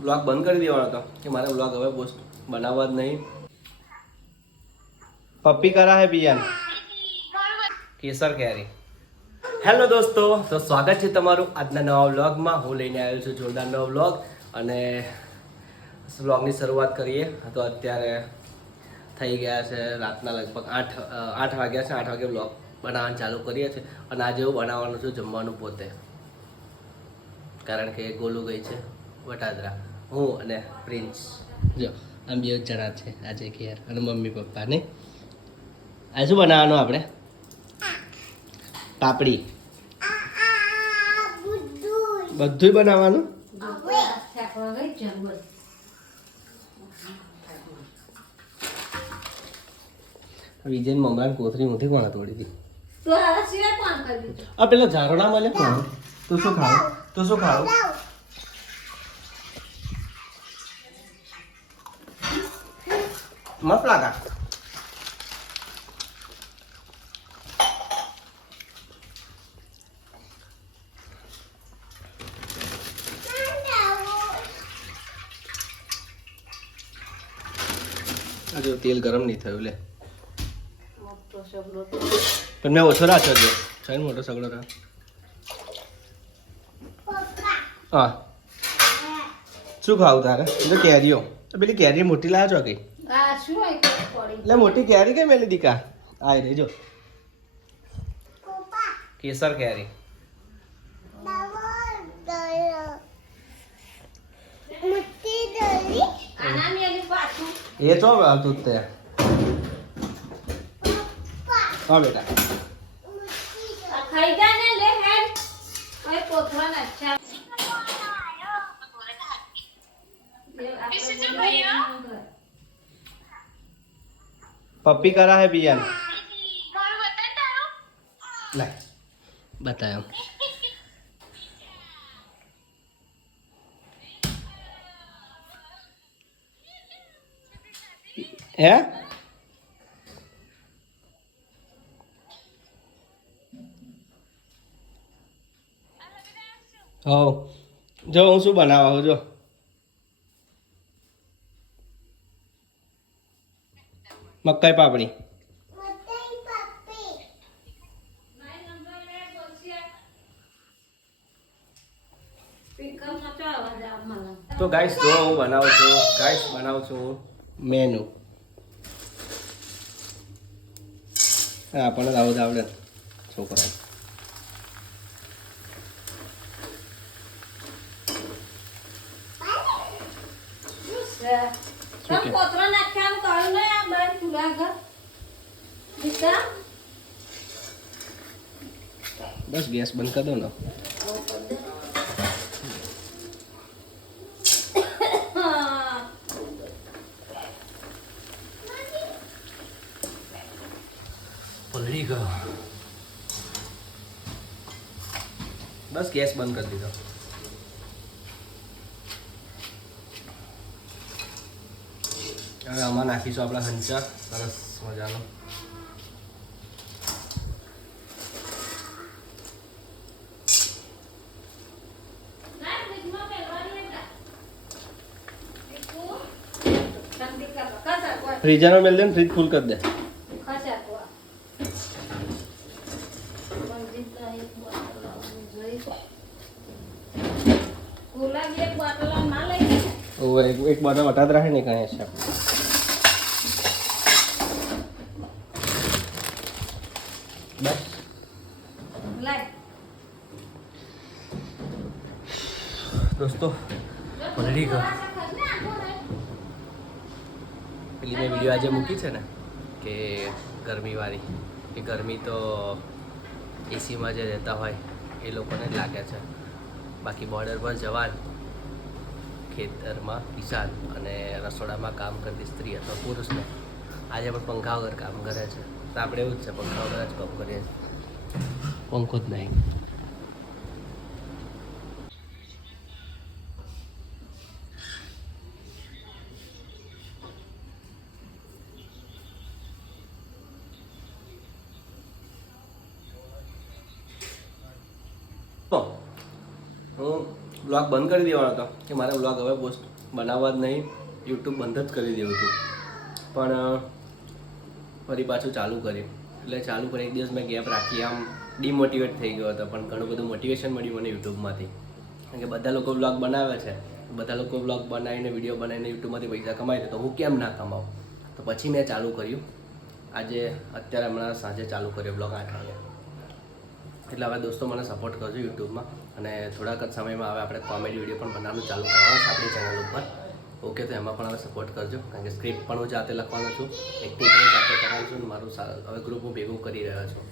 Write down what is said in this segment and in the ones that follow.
Blog બંધ કરી દેવાનો હતો કે મારે બ્લોગ હવે પોસ્ટ બનાવવા જ નહીં. પપ્પી કરા હે બિયાન? કેસર કેરી. હેલો દોસ્તો તો સ્વાગત છે તમારું આજના નવા વ્લોગમાં હું લઈને આવ્યો છું જોરદાર નવો વ્લોગ અને વ્લોગની શરૂઆત કરીએ. તો અત્યારે થઈ ગયા છે રાતના લગભગ આઠ આઠ વાગ્યા છે આઠ વાગે વ્લોગ બનાવવાનું ચાલુ કરીએ છીએ અને આજે હું બનાવવાનું છું જમવાનું પોતે. કારણ કે ગોલુ ગઈ છે વટાદરા. હું અને પ્રિન્સ. જો આમ બે જણા છે આજે ઘેર અને મમ્મી પપ્પા ને આ શું બનાવવાનું આપણે? પાપડી. બધું બનાવવાનું? વિજય મમરાની કોથરી મોટી કોણ તોડી હતી આ પેલા ઝારોડા મળે? તો શું ખાવ? તો શું ખાવ? મસ્ત લાગા જો તેલ ગરમ નહીં થયું, લે. પણ મેં ઓછો રાખ્યો છે. ને મોટો સગડો રાખ હા. શું ખાવ તારે? તો કેરીઓ. પેલી કેરી મોટી લાવ્યો છો કઈ એટલે મોટી કેરી કઈ મેલી દીકા? આ રે જો કેસર કેરી. એ ચો આવતું તે? હા બેટા. ખાઈ જા ને લે હેડ. હવે પોથવા નાખ્યા પપ્પી કરા હે બિયાન લાય બતાયો હે હો જો હું શું બનાવું જો મકાઈ પાપડી. તો ગાઈસ જો હું બનાવું છું ગાઈસ બનાવું છું મેનુ હા આપણને આવું જ આવડે. ને છોકરા તમે પોથવા નાખ્યાનું કહ્યું ને આ બાર ચૂલા ઘર દીકરા બસ ગેસ બંધ કરી દો ને હા પલળી ગયો બસ ગેસ બંધ કરી દીધો હવે આમાં નાખીશું આપણા હંચા સરસ મજાનો ના મેલ દે ને ફ્રીજ ફૂલ કરી દે એક બોટલ લાવવાની રાખે ને કઈ છે ના લઈ જાય ઓ એક એક બાજુ વટાદ રાખે ને કહે છે બસ લાય દોસ્તો પલળી ગયો પેલી મેં વીડિયો આજે મૂકી છે ને, કે ગરમીવાળી, કે ગરમી તો એસીમાં જે રહેતા હોય, એ લોકોને જ લાગે છે. બાકી બોર્ડર પર જવાન, ખેતરમાં કિસાન અને રસોડામાં કામ કરતી સ્ત્રી અથવા પુરુષને આજે પણ પંખા વગર કામ કરે છે. આપણે એવું જ છે, પંખા વગર જ કામ કરીએ છીએ. પંખો જ નહીં. હું બ્લોગ બંધ કરી દેવાનો હતો. કે મારે બ્લોગ હવે પોસ્ટ બનાવવા જ નહીં યુટ્યુબ બંધ જ કરી દેવું હતું. પણ ફરી પાછું ચાલુ કર્યું. એટલે ચાલુ કરી એક દિવસ મેં ગેપ રાખી. આમ ડિમોટિવેટ થઈ ગયો હતો, પણ ઘણું બધું મોટિવેશન મળ્યું મને યુટ્યુબમાંથી કારણ કે બધા લોકો બ્લોગ બનાવે છે. બધા લોકો બ્લોગ બનાવીને વીડિયો બનાવીને યુટ્યુબમાંથી પૈસા કમાય છે. તો હું કેમ ના કમાઉં? તો પછી મેં ચાલુ કર્યું. આજે, અત્યારે હમણાં સાંજે ચાલુ કર્યો બ્લોગ આઠ વાગે. એટલે હવે દોસ્તો મને સપોર્ટ કરજો યુટ્યુબમાં. અને થોડાક જ સમયમાં હવે આપણે કોમેડી વીડિયો પણ બનાવવાનું ચાલુ કરવાનું છે આપણી ચેનલ ઉપર. ઓકે તો એમાં પણ હવે સપોર્ટ કરજો. કારણ કે સ્ક્રિપ્ટ પણ હું જાતે લખવાનો છું. એક્ટિંગ પણ જાતે કરવાનું છું મારું હવે ગ્રુપ હું ભેગું કરી રહ્યો છું.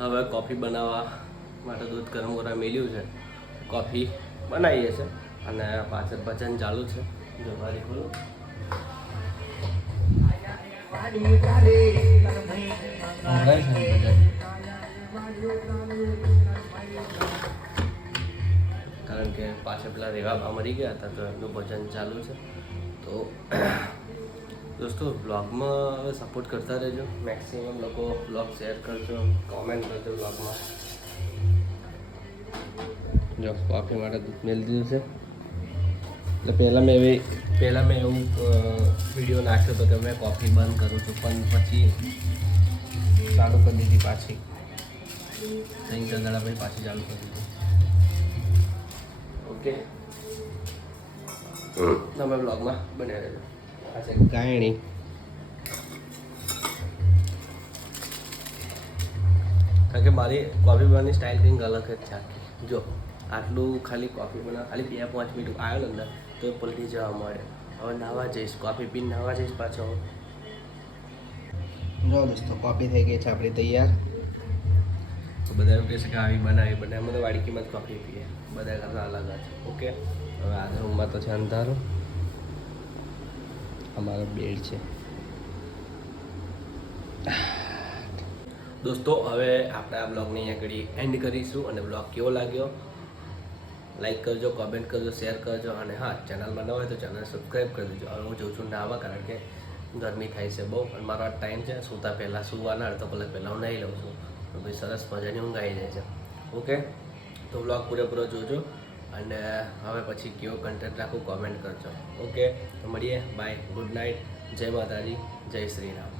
હવે કોફી બનાવવા માટે દૂધ ગરમ કરવા મેલ્યું છે. કોફી બનાવીએ છે અને પાછળ ભજન ચાલુ છે. જો મારી ખોલું. કારણ કે પાછળ પેલા રેવાબા મરી ગયા હતા તો એમનું ભજન ચાલુ છે. તો દોસ્તો બ્લોગમાં હવે સપોર્ટ કરતા રહેજો. મેક્સિમમ લોકો બ્લોગ શેર કરજો કોમેન્ટ કરજો બ્લોગમાં જો કોફી માટે દૂધ મેળવી દીધું છે. એટલે પહેલાં મેં એવી પહેલાં મેં એવું વીડિયો નાખ્યો હતો કે મેં કોફી બંધ કરું છું પણ પછી ચાલુ કરી દીધી પાછી. અહીં દાડા પાછી ચાલુ કરી દીધી. ઓકે તમે બ્લોગમાં બન્યા રહેજો આ છે ગાયણી. કારણ કે મારી કોફી બનાવવાની સ્ટાઇલ કંઈક અલગ જ છે જો આટલું ખાલી કોફી બનાવ ખાલી બે પાંચ મિનિટ આવ્યો અંદર તો પલટી જવા મળે હવે નાવા જઈશ કોફી પીને નાવા જઈશ પાછો. જો દોસ્તો કોફી થઈ ગઈ છે આપણી તૈયાર. તો બધા એવું કહે છે કે આવી બનાવી બનાવી. તો વાડી કિંમત કોફી પીએ. બધા કરતા અલગ જ. ઓકે? હવે આ રૂમમાં તો છે અંધારો. અમારો બેડ છે. દોસ્તો હવે આપણે આ બ્લોગને અહીંયા ઘડી એન્ડ કરીશું અને બ્લોગ કેવો લાગ્યો? લાઈક કરજો કોમેન્ટ કરજો શેર કરજો અને હા ચેનલમાં ન હોય તો ચેનલ સબસ્ક્રાઈબ કરી દેજો. હવે હું જોઉં છું નાવા કારણ કે ગરમી થાય છે બહુ અને મારો આ ટાઈમ છે સૂતા પહેલાં સુવાના, અડધો કલાક પહેલાં હું નહીં લઉં છું. તો ભાઈ સરસ મજાની ઊંઘ આવી જાય છે. ઓકે તો બ્લોગ પૂરેપૂરો જોજો અને હવે પછી કેવો કન્ટેન્ટ રાખું કોમેન્ટ કરજો. ઓકે મળીએ. બાય ગુડ નાઇટ જય માતાજી. જય શ્રી રામ.